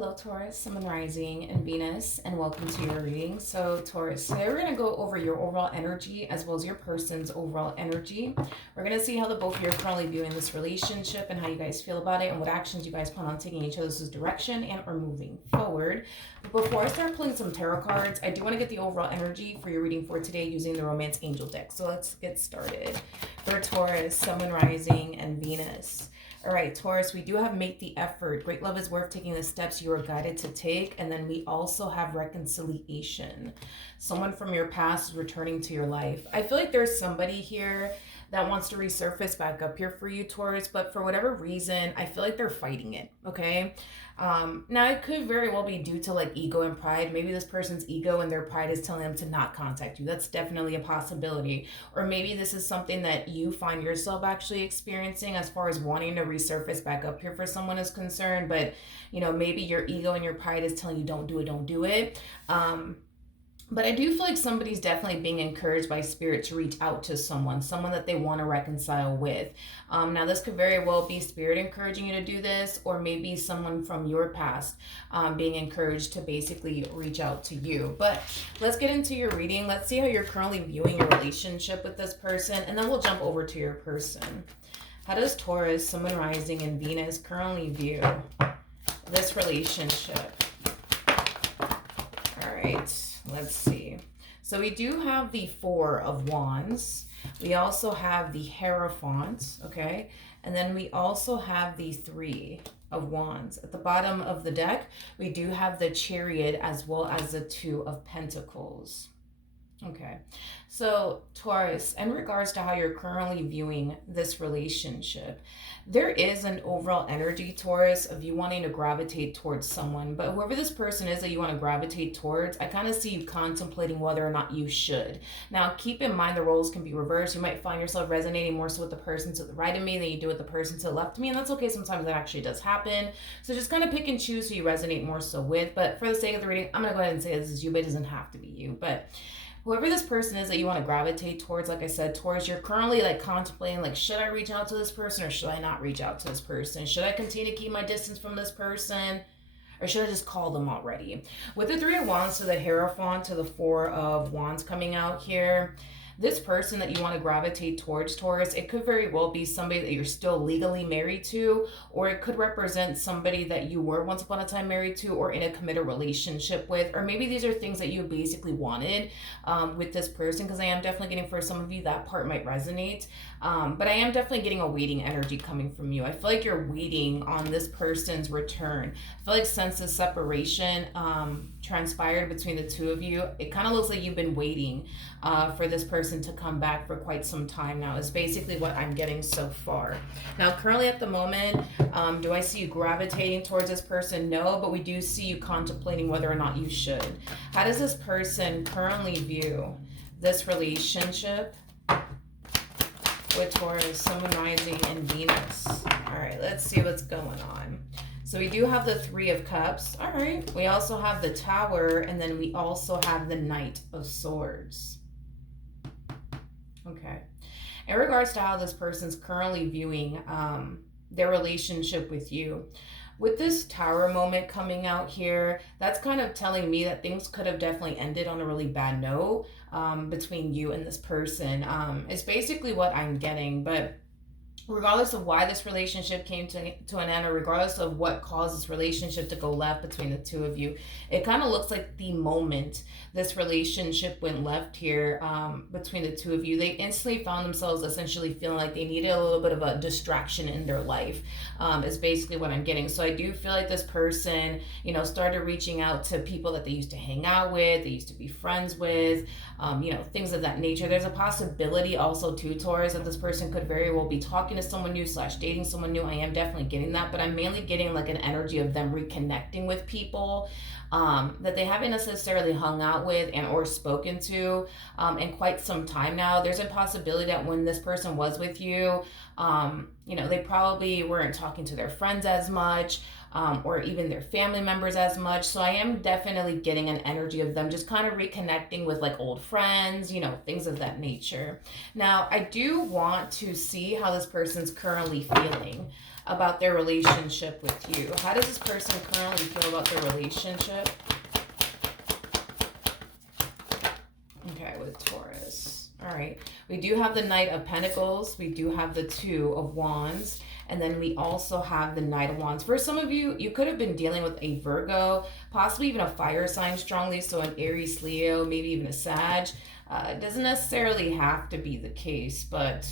Hello, Taurus, Sun, Rising, and Venus, and welcome to your reading. So, Taurus, today we're going to go over your overall energy as well as your person's overall energy. We're going to see how the both of you are currently viewing this relationship and how you guys feel about it and what actions you guys plan on taking each other's direction and or moving forward. But before I start pulling some tarot cards, I do want to get the overall energy for your reading for today using the Romance Angel deck. So let's get started. For Taurus, Sun, Rising, and Venus. All right, Taurus, we do have make the effort. Great love is worth taking the steps you are guided to take. And then we also have reconciliation. Someone from your past is returning to your life. I feel like there's somebody here that wants to resurface back up here for you, Taurus, but for whatever reason, I feel like they're fighting it, okay? Now, it could very well be due to like ego and pride. Maybe this person's ego and their pride is telling them to not contact you. That's definitely a possibility. Or maybe this is something that you find yourself actually experiencing as far as wanting to resurface back up here for someone is concerned. But, you know, maybe your ego and your pride is telling you don't do it, don't do it. But I do feel like somebody's definitely being encouraged by spirit to reach out to someone that they want to reconcile with. Now, this could very well be spirit encouraging you to do this, or maybe someone from your past being encouraged to basically reach out to you. But let's get into your reading. Let's see how you're currently viewing your relationship with this person, and then we'll jump over to your person. How does Taurus, Sun, Rising, and Venus currently view this relationship? All right. Let's see. So we do have the Four of Wands. We also have the Hierophant, okay? And then we also have the Three of Wands. At the bottom of the deck, we do have the Chariot as well as the Two of Pentacles. Okay, so Taurus, in regards to how you're currently viewing this relationship, there is an overall energy, Taurus, of you wanting to gravitate towards someone. But whoever this person is that you want to gravitate towards, I kind of see you contemplating whether or not you should. Now, keep in mind the roles can be reversed. You might find yourself resonating more so with the person to the right of me than you do with the person to the left of me. And that's okay. Sometimes that actually does happen. So just kind of pick and choose who you resonate more so with. But for the sake of the reading, I'm going to go ahead and say this is you, but it doesn't have to be you. But whoever this person is that you want to gravitate towards, like I said, Taurus, you're currently like contemplating, like, should I reach out to this person or should I not reach out to this person? Should I continue to keep my distance from this person or should I just call them already? With the Three of Wands to the Hierophant to the Four of Wands coming out here, this person that you want to gravitate towards, Taurus, it could very well be somebody that you're still legally married to, or it could represent somebody that you were once upon a time married to or in a committed relationship with, or maybe these are things that you basically wanted with this person, because I am definitely getting, for some of you, that part might resonate. But I am definitely getting a waiting energy coming from you. I feel like you're waiting on this person's return. I feel like since the separation transpired between the two of you, it kind of looks like you've been waiting for this person to come back for quite some time now, is basically what I'm getting so far. Now, currently at the moment, do I see you gravitating towards this person? No, but we do see you contemplating whether or not you should. How does this person currently view this relationship with Taurus, Sun, Rising, and Venus? All right, let's see what's going on. So we do have the Three of Cups. All right. We also have the Tower, and then we also have the Knight of Swords. Okay. In regards to how this person's currently viewing their relationship with you, with this Tower moment coming out here, that's kind of telling me that things could have definitely ended on a really bad note between you and this person. It's basically what I'm getting, but regardless of why this relationship came to an end, or regardless of what caused this relationship to go left between the two of you, it kind of looks like the moment this relationship went left here between the two of you, they instantly found themselves essentially feeling like they needed a little bit of a distraction in their life, is basically what I'm getting. So I do feel like this person, you know, started reaching out to people that they used to hang out with, they used to be friends with, you know, things of that nature. There's a possibility also too, Taurus, that this person could very well be talking to someone new / dating someone new. I am definitely getting that, but I'm mainly getting like an energy of them reconnecting with people that they haven't necessarily hung out with and or spoken to in quite some time now. There's a possibility that when this person was with you, you know, they probably weren't talking to their friends as much, or even their family members as much. So I am definitely getting an energy of them just kind of reconnecting with like old friends, you know, things of that nature. Now, I do want to see how this person's currently feeling about their relationship with you. How does this person currently feel about their relationship? Okay, with Taurus. All right. We do have the Knight of Pentacles. We do have the Two of Wands. And then we also have the Knight of Wands. For some of you, you could have been dealing with a Virgo, possibly even a fire sign strongly. So an Aries, Leo, maybe even a Sag. It doesn't necessarily have to be the case, but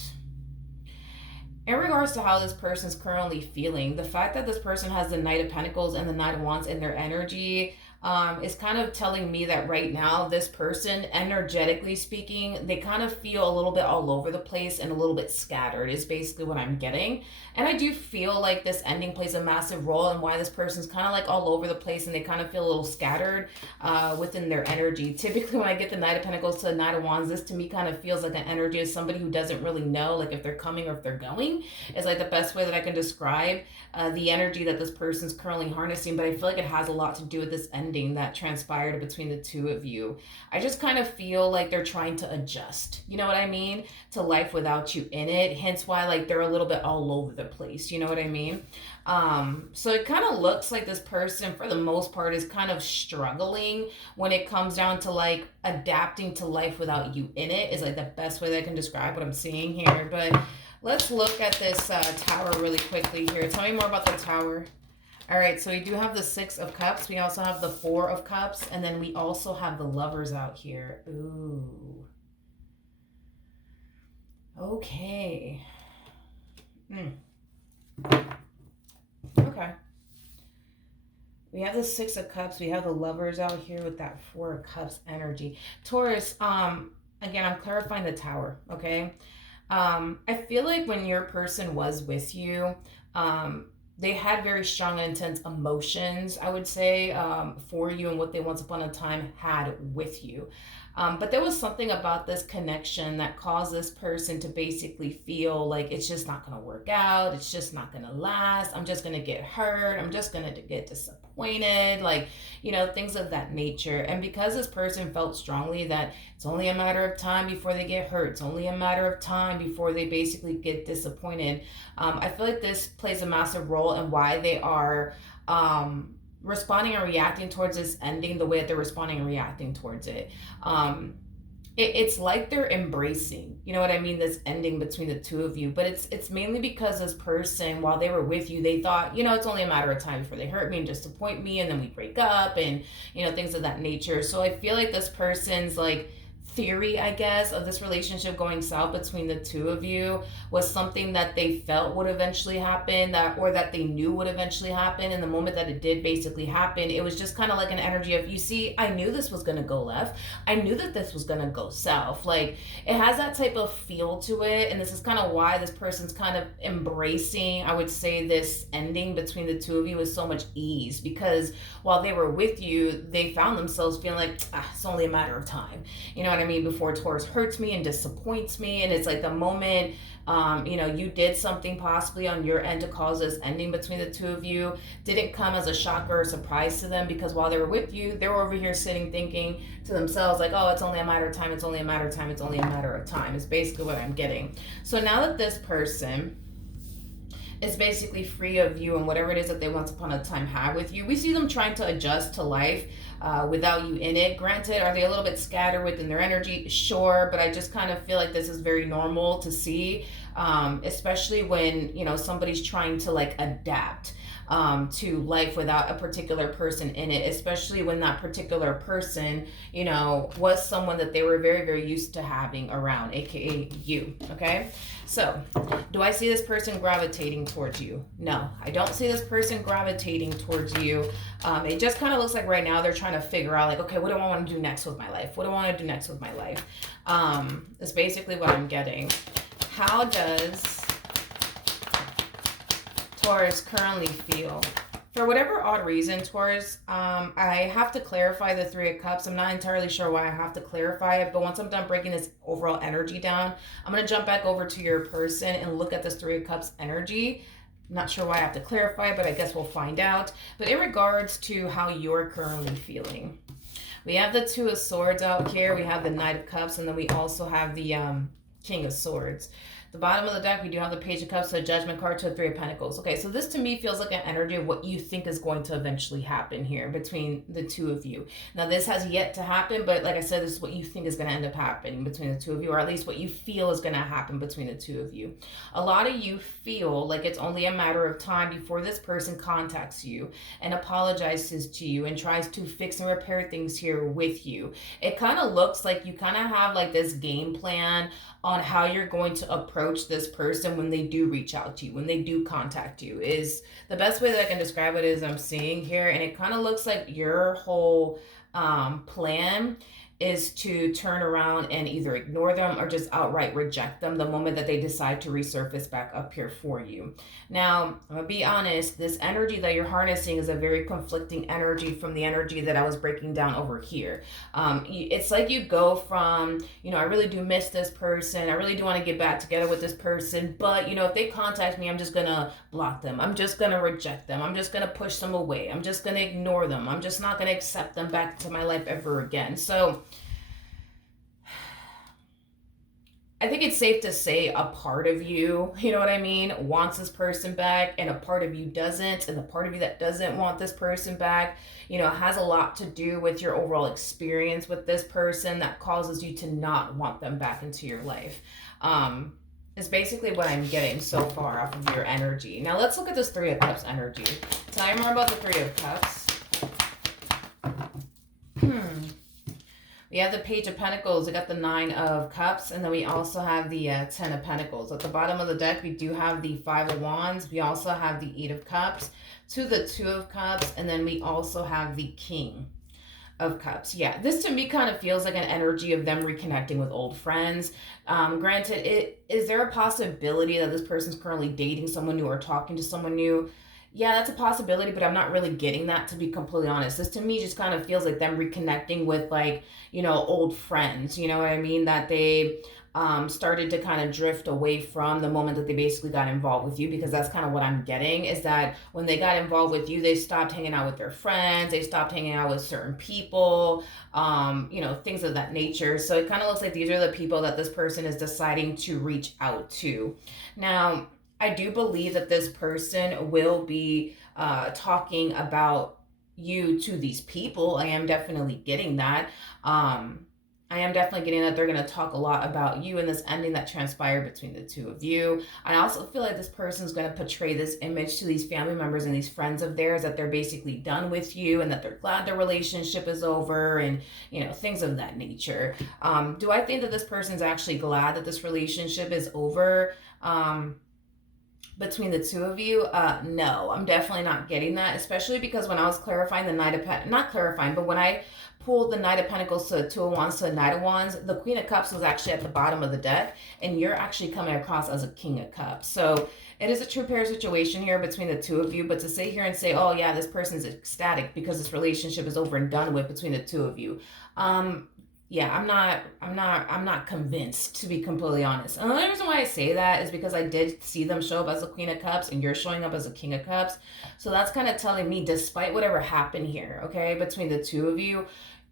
in regards to how this person's currently feeling, the fact that this person has the Knight of Pentacles and the Knight of Wands in their energy is kind of telling me that right now, this person, energetically speaking, they kind of feel a little bit all over the place and a little bit scattered is basically what I'm getting. And I do feel like this ending plays a massive role in why this person's kind of like all over the place and they kind of feel a little scattered within their energy. Typically, when I get the Knight of Pentacles to the Knight of Wands, this to me kind of feels like an energy of somebody who doesn't really know, like if they're coming or if they're going, is like the best way that I can describe the energy that this person's currently harnessing. But I feel like it has a lot to do with this ending that transpired between the two of you. I just kind of feel like they're trying to adjust, you know what I mean, to life without you in it. Hence why like they're a little bit all over the place, you know what I mean? So it kind of looks like this person for the most part is kind of struggling when it comes down to like adapting to life without you in it is like the best way that I can describe what I'm seeing here. But let's look at this tower really quickly here. Tell me more about the tower. All right, so we do have the Six of Cups. We also have the Four of Cups. And then we also have the Lovers out here. Ooh. Okay. Okay. We have the Six of Cups. We have the Lovers out here with that Four of Cups energy. Taurus, again, I'm clarifying the tower, okay? I feel like when your person was with you, they had very strong and intense emotions, I would say, for you and what they once upon a time had with you. But there was something about this connection that caused this person to basically feel like it's just not going to work out. It's just not going to last. I'm just going to get hurt. I'm just going to get disappointed. Like, you know, things of that nature. And because this person felt strongly that it's only a matter of time before they get hurt. It's only a matter of time before they basically get disappointed. I feel like this plays a massive role in why they are responding and reacting towards this ending the way that they're responding and reacting towards it. It's like they're embracing, you know what I mean, this ending between the two of you. But it's mainly because this person, while they were with you, they thought, you know, it's only a matter of time before they hurt me and disappoint me, and then we break up and, you know, things of that nature. So I feel like this person's like theory, I guess, of this relationship going south between the two of you was something that they felt would eventually happen, or that they knew would eventually happen. And the moment that it did basically happen, it was just kind of like an energy of, you see, I knew this was going to go left. I knew that this was going to go south. Like, it has that type of feel to it. And this is kind of why this person's kind of embracing, I would say, this ending between the two of you with so much ease, because while they were with you, they found themselves feeling like, it's only a matter of time. You know what I mean? Before Taurus hurts me and disappoints me. And it's like the moment, you know, you did something possibly on your end to cause this ending between the two of you, didn't come as a shock or a surprise to them, because while they were with you, they were over here sitting thinking to themselves like, oh, it's only a matter of time. It's only a matter of time. It's only a matter of time is basically what I'm getting. So now that this person is basically free of you and whatever it is that they once upon a time had with you, we see them trying to adjust to life without you in it. Granted, are they a little bit scattered within their energy? Sure, but I just kind of feel like this is very normal to see, especially when, you know, somebody's trying to like adapt to life without a particular person in it, especially when that particular person, you know, was someone that they were very, very used to having around, aka you. Okay, so do I see this person gravitating towards you? No, I don't see this person gravitating towards you. It just kind of looks like right now they're trying to figure out like, okay, what do I want to do next with my life? What do I want to do next with my life? That's basically what I'm getting. How does Taurus currently feel? For whatever odd reason, Taurus, I have to clarify the Three of Cups. I'm not entirely sure why I have to clarify it, but once I'm done breaking this overall energy down, I'm going to jump back over to your person and look at this Three of Cups energy. Not sure why I have to clarify, but I guess we'll find out. But in regards to how you're currently feeling, we have the Two of Swords out here. We have the Knight of Cups, and then we also have the King of Swords. The bottom of the deck, we do have the Page of Cups, a Judgment card, to a Three of Pentacles. Okay, so this to me feels like an energy of what you think is going to eventually happen here between the two of you. Now, this has yet to happen, but like I said, this is what you think is going to end up happening between the two of you, or at least what you feel is going to happen between the two of you. A lot of you feel like it's only a matter of time before this person contacts you and apologizes to you and tries to fix and repair things here with you. It kind of looks like you kind of have like this game plan on how you're going to approach this person when they do reach out to you, when they do contact you. Is the best way that I can describe it is I'm seeing here, and it kind of looks like your whole plan is to turn around and either ignore them or just outright reject them the moment that they decide to resurface back up here for you. Now, I'm gonna be honest, this energy that you're harnessing is a very conflicting energy from the energy that I was breaking down over here. It's like you go from, I really do miss this person, I really do want to get back together with this person, but if they contact me, I'm just gonna block them, I'm just gonna reject them, I'm just gonna push them away, I'm just gonna ignore them, I'm just not gonna accept them back into my life ever again. So I think it's safe to say a part of you, wants this person back, and a part of you doesn't. And the part of you that doesn't want this person back, has a lot to do with your overall experience with this person that causes you to not want them back into your life. Is basically what I'm getting so far off of your energy. Now let's look at this Three of Cups energy. Tell me more about the Three of Cups. We have the Page of Pentacles, we got the Nine of Cups, and then we also have the Ten of Pentacles. At the bottom of the deck, we do have the Five of Wands. We also have the Eight of Cups, to the Two of Cups, and then we also have the King of Cups. Yeah, this to me kind of feels like an energy of them reconnecting with old friends. Granted, is there a possibility that this person's currently dating someone new or talking to someone new? Yeah, that's a possibility, but I'm not really getting that, to be completely honest. This to me just kind of feels like them reconnecting with old friends, you know what I mean? That they started to kind of drift away from the moment that they basically got involved with you, because that's kind of what I'm getting, is that when they got involved with you, they stopped hanging out with their friends, they stopped hanging out with certain people, things of that nature. So it kind of looks like these are the people that this person is deciding to reach out to. Now, I do believe that this person will be talking about you to these people. I am definitely getting that. I am definitely getting that they're going to talk a lot about you and this ending that transpired between the two of you. I also feel like this person's going to portray this image to these family members and these friends of theirs that they're basically done with you and that they're glad their relationship is over and, things of that nature. Do I think that this person's actually glad that this relationship is over? Between the two of you, no, I'm definitely not getting that, especially because when I was clarifying the Knight of not clarifying, but when I pulled the Knight of Pentacles to the Two of Wands to the Knight of Wands, the Queen of Cups was actually at the bottom of the deck, and you're actually coming across as a King of Cups. So it is a true pair situation here between the two of you, but to sit here and say, oh yeah, this person's ecstatic because this relationship is over and done with between the two of you, yeah, I'm not convinced, to be completely honest. And the only reason why I say that is because I did see them show up as a Queen of Cups and you're showing up as a King of Cups. So that's kind of telling me, despite whatever happened here, okay, between the two of you,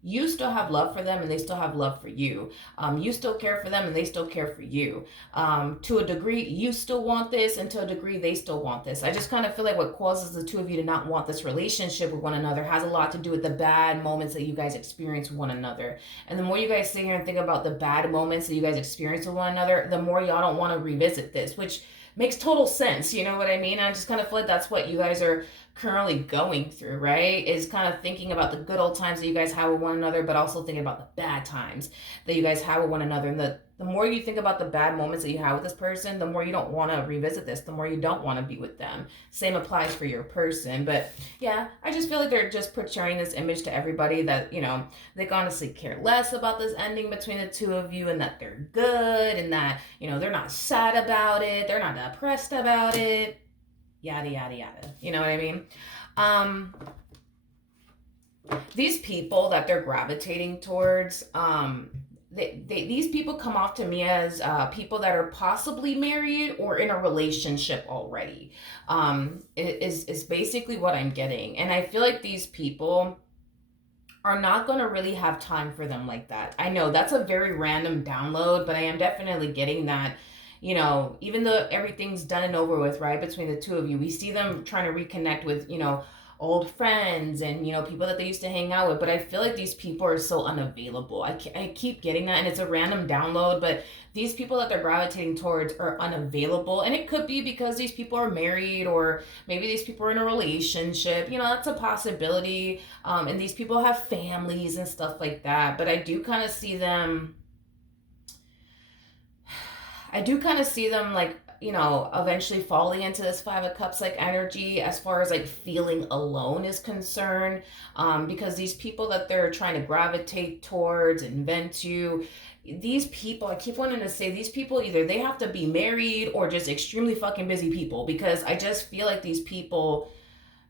you still have love for them and they still have love for you. You still care for them and they still care for you. To a degree, you still want this, and to a degree, they still want this. I just kind of feel like what causes the two of you to not want this relationship with one another has a lot to do with the bad moments that you guys experience with one another. And the more you guys sit here and think about the bad moments that you guys experience with one another, the more y'all don't want to revisit this, which makes total sense. You know what I mean? I just kind of feel like that's what you guys are currently going through, right? Is kind of thinking about the good old times that you guys have with one another, but also thinking about the bad times that you guys have with one another. And the more you think about the bad moments that you have with this person, the more you don't want to revisit this, the more you don't want to be with them. Same applies for your person. But yeah, I just feel like they're just portraying this image to everybody that, they honestly care less about this ending between the two of you, and that they're good, and that, they're not sad about it, they're not depressed about it, yada, yada, yada. You know what I mean? These people that they're gravitating towards, these people come off to me as people that are possibly married or in a relationship already. Is basically what I'm getting, and I feel like these people are not going to really have time for them like that. I know that's a very random download, but I am definitely getting that. Even though everything's done and over with, right, between the two of you, we see them trying to reconnect with, old friends and, people that they used to hang out with. But I feel like these people are so unavailable. I keep getting that, and it's a random download, but these people that they're gravitating towards are unavailable. And it could be because these people are married, or maybe these people are in a relationship. That's a possibility. And these people have families and stuff like that. But I do kind of see them like, eventually falling into this Five of Cups like energy as far as like feeling alone is concerned. Because these people that they're trying to gravitate towards and vent to, these people, I keep wanting to say these people, either they have to be married or just extremely fucking busy people, because I just feel like these people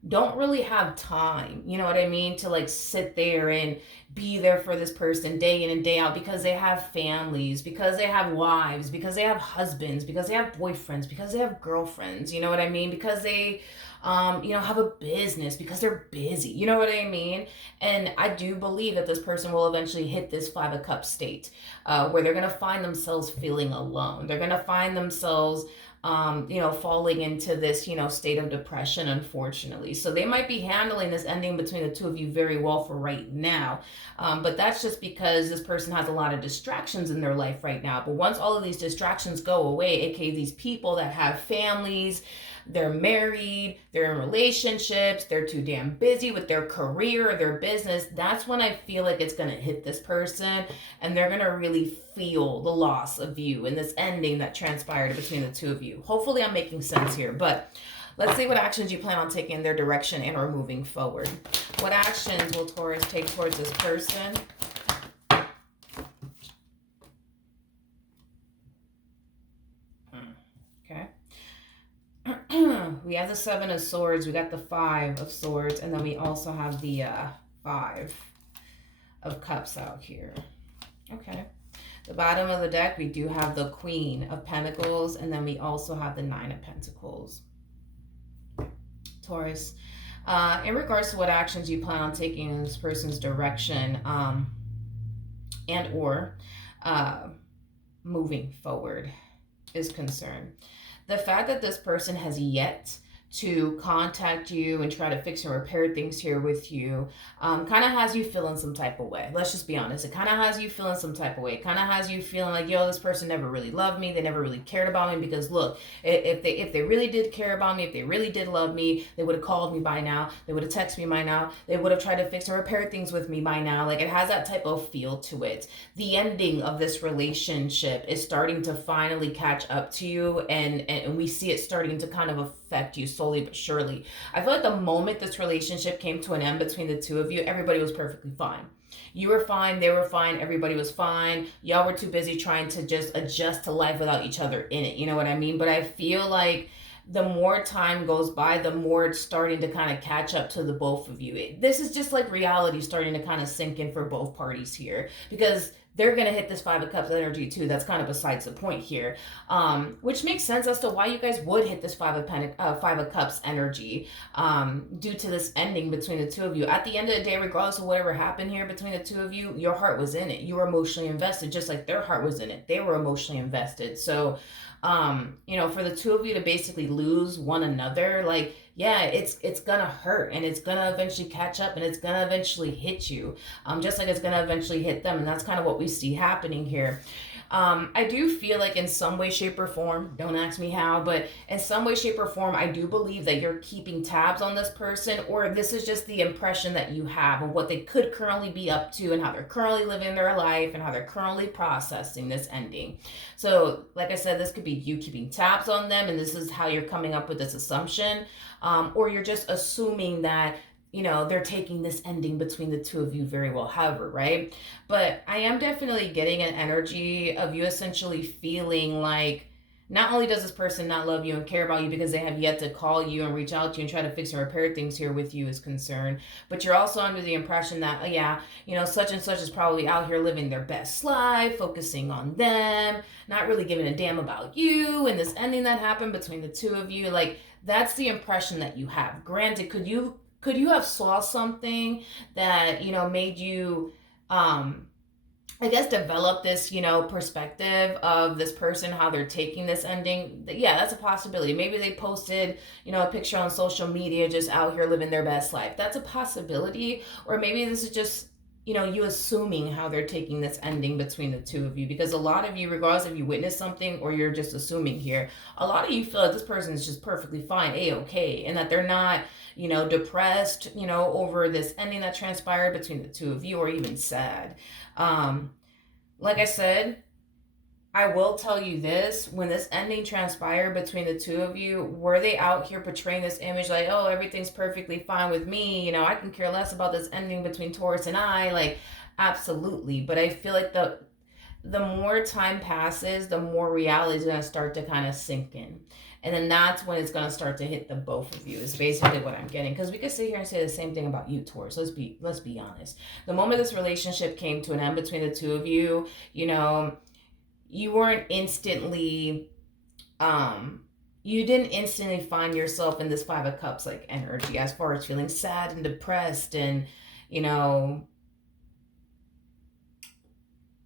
don't really have time, you know what I mean, to like sit there and be there for this person day in and day out, because they have families, because they have wives, because they have husbands, because they have boyfriends, because they have girlfriends, you know what I mean, because they have a business, because they're busy, you know what I mean. And I do believe that this person will eventually hit this Five of Cups state, where they're going to find themselves feeling alone. They're going to find themselves falling into this, state of depression, unfortunately. So they might be handling this ending between the two of you very well for right now. But that's just because this person has a lot of distractions in their life right now. But once all of these distractions go away, aka these people that have families, they're married, they're in relationships, they're too damn busy with their career or their business, that's when I feel like it's going to hit this person, and they're going to really feel the loss of you and this ending that transpired between the two of you. Hopefully I'm making sense here, but let's see what actions you plan on taking in their direction and or moving forward. What actions will Taurus take towards this person? Okay. We have the Seven of Swords, we got the Five of Swords, and then we also have the Five of Cups out here. Okay. The bottom of the deck, we do have the Queen of Pentacles, and then we also have the Nine of Pentacles. Taurus, in regards to what actions you plan on taking in this person's direction, and or moving forward is concerned, the fact that this person has yet to contact you and try to fix and repair things here with you kind of has you feeling some type of way. Let's just be honest. It kind of has you feeling some type of way. It kind of has you feeling like, yo, this person never really loved me. They never really cared about me. Because look, if they really did care about me, if they really did love me, they would have called me by now. They would have texted me by now. They would have tried to fix and repair things with me by now. Like, it has that type of feel to it. The ending of this relationship is starting to finally catch up to you, and we see it starting to kind of affect you slowly but surely. I feel like the moment this relationship came to an end between the two of you, everybody was perfectly fine. You were fine, they were fine, everybody was fine. Y'all were too busy trying to just adjust to life without each other in it, you know what I mean? But I feel like the more time goes by, the more it's starting to kind of catch up to the both of you. This is just like reality starting to kind of sink in for both parties here, because they're going to hit this Five of Cups energy too. That's kind of besides the point here, which makes sense as to why you guys would hit this Five of Cups energy, due to this ending between the two of you. At the end of the day, regardless of whatever happened here between the two of you, your heart was in it. You were emotionally invested, just like their heart was in it. They were emotionally invested. So, for the two of you to basically lose one another, like, yeah, it's gonna hurt, and it's gonna eventually catch up, and it's gonna eventually hit you, just like it's gonna eventually hit them. And that's kind of what we see happening here. I do feel like in some way, shape, or form, don't ask me how, but in some way, shape, or form, I do believe that you're keeping tabs on this person, or this is just the impression that you have of what they could currently be up to and how they're currently living their life and how they're currently processing this ending. So, like I said, this could be you keeping tabs on them, and this is how you're coming up with this assumption, or you're just assuming that they're taking this ending between the two of you very well, however, right? But I am definitely getting an energy of you essentially feeling like Not only does this person not love you and care about you because they have yet to call you and reach out to you and try to fix and repair things here with you is concerned, but you're also under the impression that, oh, yeah, such and such is probably out here living their best life, focusing on them, not really giving a damn about you, and this ending that happened between the two of you, like, that's the impression that you have. Granted, could you have saw something that, made you, I guess, develop this, perspective of this person, how they're taking this ending? Yeah, that's a possibility. Maybe they posted, a picture on social media just out here living their best life. That's a possibility. Or maybe this is just, you assuming how they're taking this ending between the two of you. Because a lot of you, regardless if you witness something or you're just assuming here, a lot of you feel like this person is just perfectly fine, A-okay, and that they're not, depressed, over this ending that transpired between the two of you, or even sad. Like I said, I will tell you this: when this ending transpired between the two of you, were they out here portraying this image like, oh, everything's perfectly fine with me, I can care less about this ending between Taurus and I? Like, absolutely. But I feel like the more time passes, the more reality is going to start to kind of sink in. And then that's when it's going to start to hit the both of you, is basically what I'm getting. Because we could sit here and say the same thing about you, Taurus. Let's be honest. The moment this relationship came to an end between the two of you, you weren't instantly, you didn't instantly find yourself in this Five of Cups like energy, as far as feeling sad and depressed and,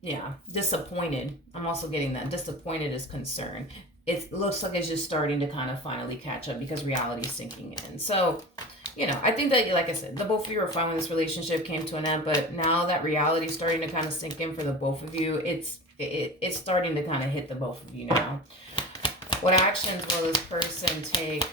yeah, disappointed. I'm also getting that. Disappointed is concerned. It looks like it's just starting to kind of finally catch up because reality is sinking in. So, I think that, like I said, the both of you were fine when this relationship came to an end, but now that reality is starting to kind of sink in for the both of you, it's starting to kind of hit the both of you now. What actions will this person take?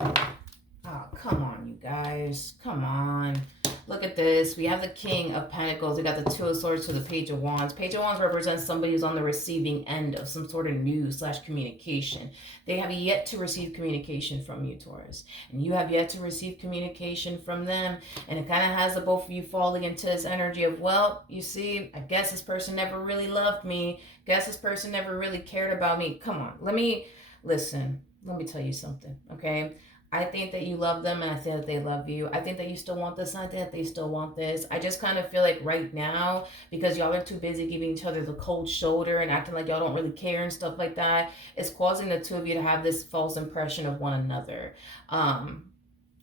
Oh, come on, you guys. Come on. Look at this. We have the King of Pentacles. We got the Two of Swords to the Page of Wands. Page of Wands represents somebody who's on the receiving end of some sort of news / communication. They have yet to receive communication from you, Taurus. And you have yet to receive communication from them. And it kind of has the both of you falling into this energy of, well, you see, I guess this person never really loved me. Guess this person never really cared about me. Come on. Let me tell you something, okay? I think that you love them, and I think that they love you. I think that you still want this, and I think that they still want this. I just kind of feel like right now, because y'all are too busy giving each other the cold shoulder and acting like y'all don't really care and stuff like that, it's causing the two of you to have this false impression of one another. And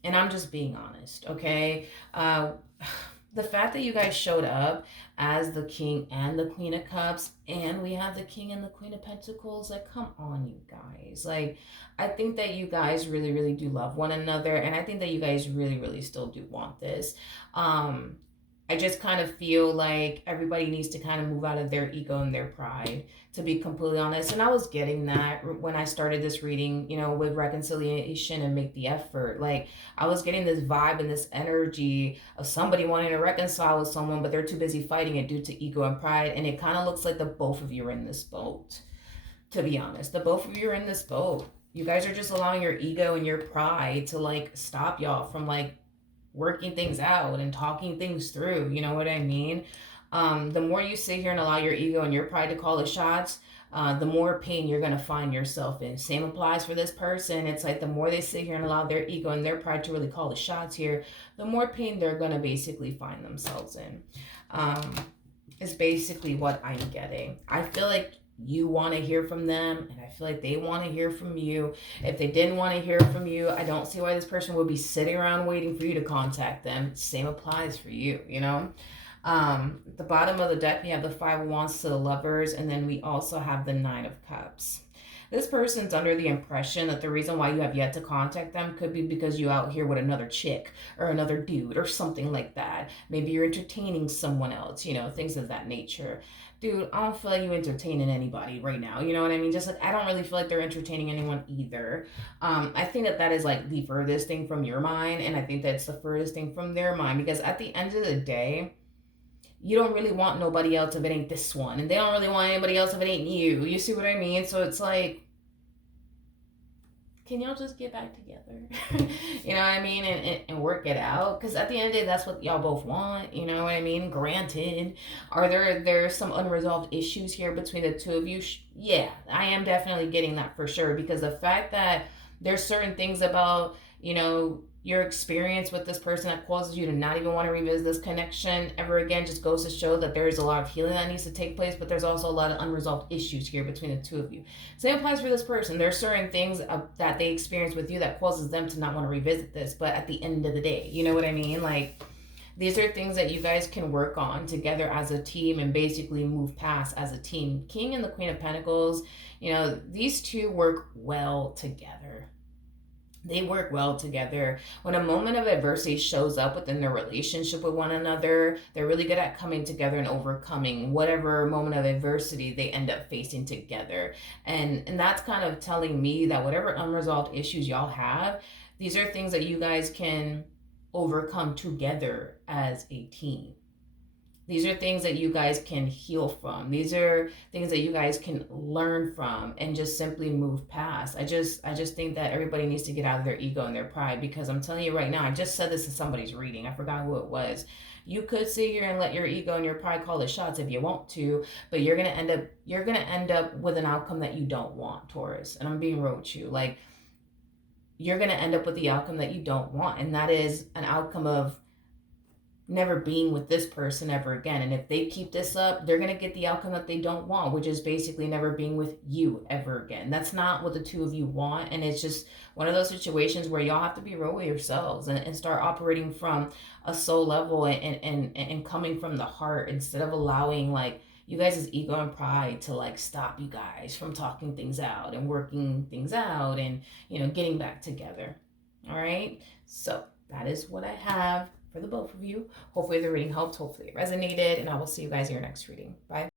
I'm just being honest, okay? The fact that you guys showed up as the King and the Queen of Cups, and we have the King and the Queen of Pentacles, like, come on, you guys. Like, I think that you guys really, really do love one another, and I think that you guys really, really still do want this. I just kind of feel like everybody needs to kind of move out of their ego and their pride, to be completely honest. And I was getting that when I started this reading, with reconciliation and make the effort. Like, I was getting this vibe and this energy of somebody wanting to reconcile with someone, but they're too busy fighting it due to ego and pride. And it kind of looks like the both of you are in this boat, to be honest. The both of you are in this boat. You guys are just allowing your ego and your pride to, like, stop y'all from, like, working things out and talking things through. You know what I mean? The more you sit here and allow your ego and your pride to call the shots, the more pain you're going to find yourself in. Same applies for this person. It's like the more they sit here and allow their ego and their pride to really call the shots here, the more pain they're going to basically find themselves in. Is basically what I'm getting. I feel like you want to hear from them, and I feel like they want to hear from you. If they didn't want to hear from you, I don't see why this person would be sitting around waiting for you to contact them. Same applies for you, At the bottom of the deck, we have the Five of Wands to the Lovers, and then we also have the Nine of Cups. This person's under the impression that the reason why you have yet to contact them could be because you out here with another chick or another dude or something like that. Maybe you're entertaining someone else, things of that nature. Dude, I don't feel like you entertaining anybody right now. You know what I mean? Just like, I don't really feel like they're entertaining anyone either. I think that is like the furthest thing from your mind, and I think that's the furthest thing from their mind, because at the end of the day, you don't really want nobody else if it ain't this one, and they don't really want anybody else if it ain't you. You see what I mean? So it's like, can y'all just get back together? You know what I mean? And work it out. Because at the end of the day, that's what y'all both want. You know what I mean? Granted, are there some unresolved issues here between the two of you? Yeah, I am definitely getting that for sure. Because the fact that there's certain things about, you know, your experience with this person that causes you to not even want to revisit this connection ever again just goes to show that there is a lot of healing that needs to take place, but there's also a lot of unresolved issues here between the two of you. Same applies for this person. There's certain things that they experience with you that causes them to not want to revisit this, but at the end of the day, you know what I mean? Like, these are things that you guys can work on together as a team and basically move past as a team. King and the Queen of Pentacles, you know, these two work well together. They work well together. When a moment of adversity shows up within their relationship with one another, they're really good at coming together and overcoming whatever moment of adversity they end up facing together. And that's kind of telling me that whatever unresolved issues y'all have, these are things that you guys can overcome together as a team. These are things that you guys can heal from. These are things that you guys can learn from and just simply move past. I just think that everybody needs to get out of their ego and their pride, because I'm telling you right now, I just said this in somebody's reading. I forgot who it was. You could sit here and let your ego and your pride call the shots if you want to, but you're gonna end up with an outcome that you don't want, Taurus. And I'm being real with you. Like, you're gonna end up with the outcome that you don't want, and that is an outcome of never being with this person ever again. And if they keep this up, they're going to get the outcome that they don't want, which is basically never being with you ever again. That's not what the two of you want. And it's just one of those situations where y'all have to be real with yourselves and start operating from a soul level and coming from the heart, instead of allowing like you guys' ego and pride to like stop you guys from talking things out and working things out and, you know, getting back together. All right. So that is what I have for the both of you. Hopefully the reading helped. Hopefully it resonated. And I will see you guys in your next reading. Bye.